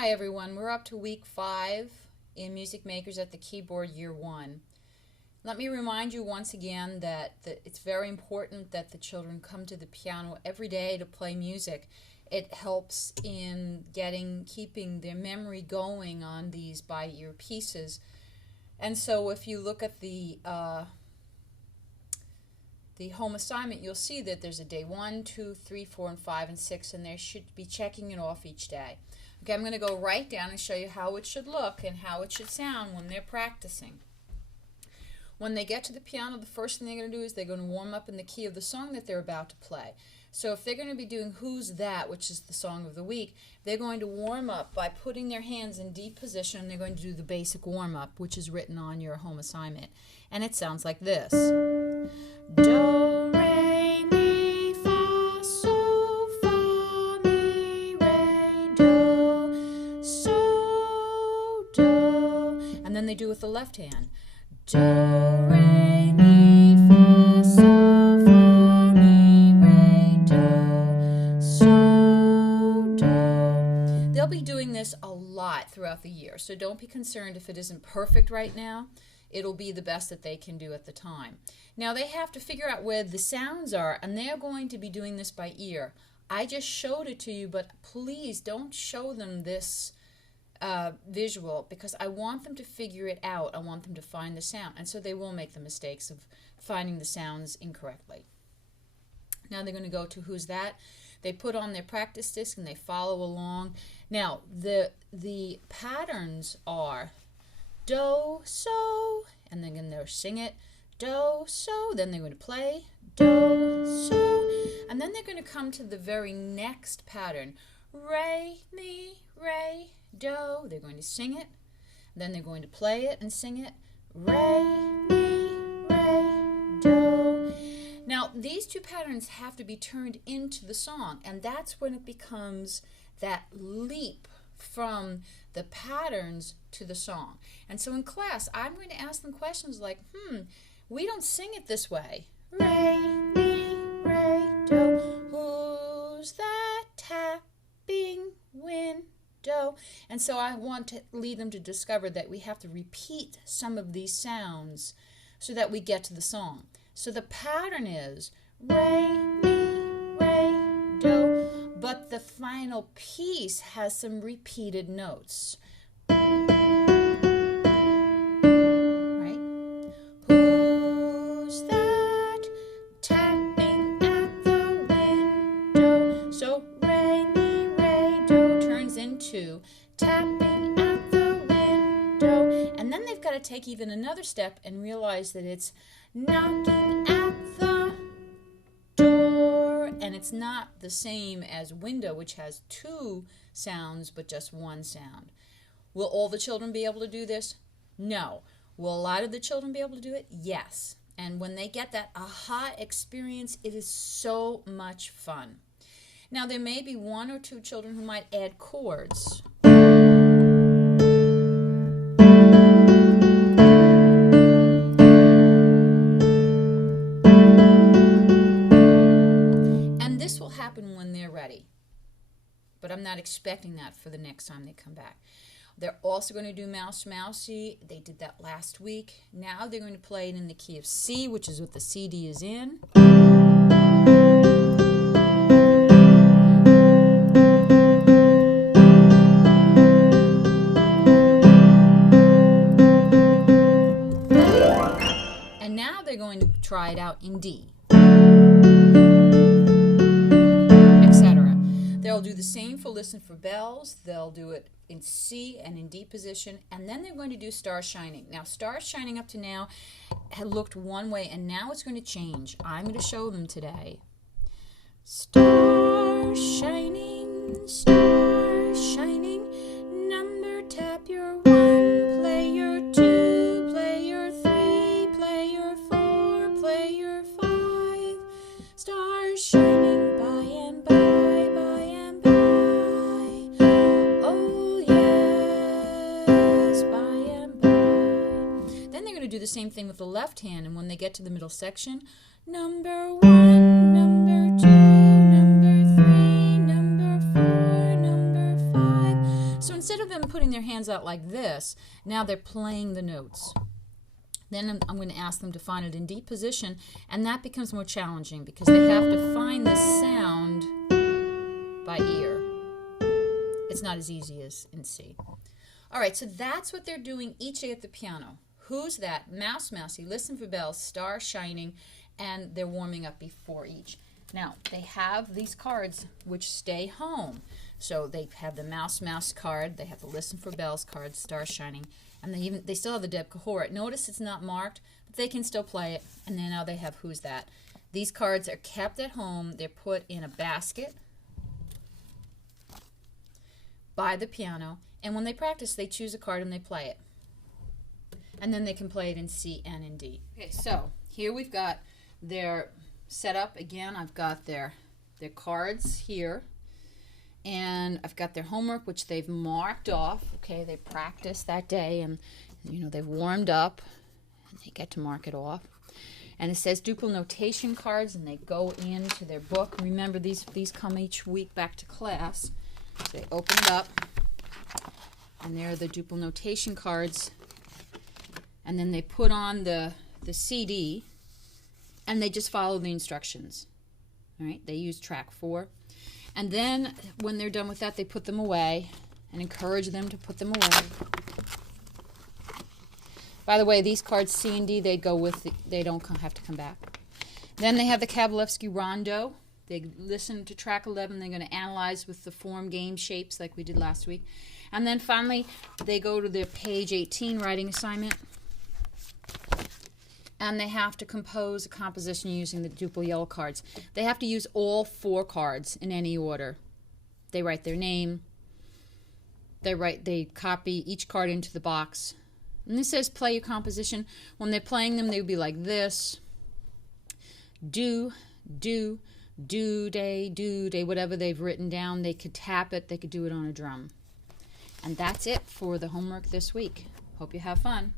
Hi everyone, we're up to week 5 in Music Makers at the Keyboard Year 1. Let me remind you once again that it's very important that the children come to the piano every day to play music. It helps in keeping their memory going on these by ear pieces. And so if you look at the home assignment, you'll see that there's a day 1, 2, 3, 4, and 5, and 6, and they should be checking it off each day. Okay, I'm going to go right down and show you how it should look and how it should sound when they're practicing. When they get to the piano, the first thing they're going to do is they're going to warm up in the key of the song that they're about to play. So if they're going to be doing Who's That, which is the song of the week, they're going to warm up by putting their hands in deep position. They're going to do the basic warm-up, which is written on your home assignment. And it sounds like this. Do, re, mi, fa, sol, fa, mi, re, do, so, do. And then they do it with the left hand. Do, re, mi, fa, sol, fa, mi, re, do, so, do. They'll be doing this a lot throughout the year, so don't be concerned if it isn't perfect right now. It'll be the best that they can do at the time. Now they have to figure out where the sounds are, and they're going to be doing this by ear. I just showed it to you, but please don't show them this visual, because I want them to figure it out. I want them to find the sound, and so they will make the mistakes of finding the sounds incorrectly. Now they're going to go to Who's That. They put on their practice disc and they follow along. Now the patterns are do, so, and then they're going to sing it, do, so, then they're going to play, do, so, and then they're going to come to the very next pattern, re, mi, re, do. They're going to sing it, then they're going to play it and sing it, re, mi, re, do. Now these two patterns have to be turned into the song, and that's when it becomes that leap from the patterns to the song. And so in class, I'm going to ask them questions like, we don't sing it this way. Re, mi, re, do. Who's that tapping window? And so I want to lead them to discover that we have to repeat some of these sounds so that we get to the song. So the pattern is re, mi, re, do. But the final piece has some repeated notes. Right? Who's that tapping at the window? So re, mi, re, do turns into tapping at the window. And then they've got to take even another step and realize that it's knocking at the door, and it's not the same as window, which has 2 sounds but just 1 sound. Will all the children be able to do this? No. Will a lot of the children be able to do it? Yes. And when they get that aha experience, it is so much fun. Now there may be 1 or 2 children who might add chords. When they're ready. But I'm not expecting that for the next time they come back. They're also going to do Mouse Mousey. They did that last week. Now they're going to play it in the key of C, which is what the CD is in. And now they're going to try it out in D. They'll do the same for Listen for Bells. They'll do it in C and in D position, and then they're going to do Stars Shining. Now, Stars Shining up to now had looked one way, and now it's going to change. I'm going to show them today. Stars shining, number tap your 1, play your 2, play your 3, play your 4, play your 5. Stars shining by and by. Do the same thing with the left hand, and when they get to the middle section, number 1, number 2, number 3, number 4, number 5. So instead instead of them putting their hands out like this, now they're playing the notes. Then I'm going to ask them to find it in D position, and that becomes more challenging because they have to find the sound by ear. It's not as easy as in C. All right, so that's what they're doing each day at the piano. Who's that? Mouse, mousey, listen for bells, star shining, and they're warming up before each. Now, they have these cards which stay home. So they have the mouse, mouse card, they have the listen for bells card, star shining, and they still have the Deb Cahoret. Notice it's not marked, but they can still play it, and then now they have Who's That. These cards are kept at home. They're put in a basket by the piano, and when they practice, they choose a card and they play it. And then they can play it in C and in D. Okay, so here we've got their setup. Again, I've got their cards here, and I've got their homework, which they've marked off. Okay, they practiced that day, and they've warmed up, and they get to mark it off. And it says duple notation cards, and they go into their book. Remember, these come each week back to class. So they open it up, and there are the duple notation cards. And then they put on the CD, and they just follow the instructions. All right, they use track 4. And then when they're done with that, they put them away and encourage them to put them away. By the way, these cards C and D, they don't have to come back. Then they have the Kabalevsky Rondo. They listen to track 11. They're going to analyze with the form game shapes like we did last week. And then finally, they go to their page 18 writing assignment. And they have to compose a composition using the duple yellow cards. They have to use all 4 cards in any order. They write their name. They copy each card into the box. And this says play your composition. When they're playing them, they would be like this. Do, day, whatever they've written down. They could tap it. They could do it on a drum. And that's it for the homework this week. Hope you have fun.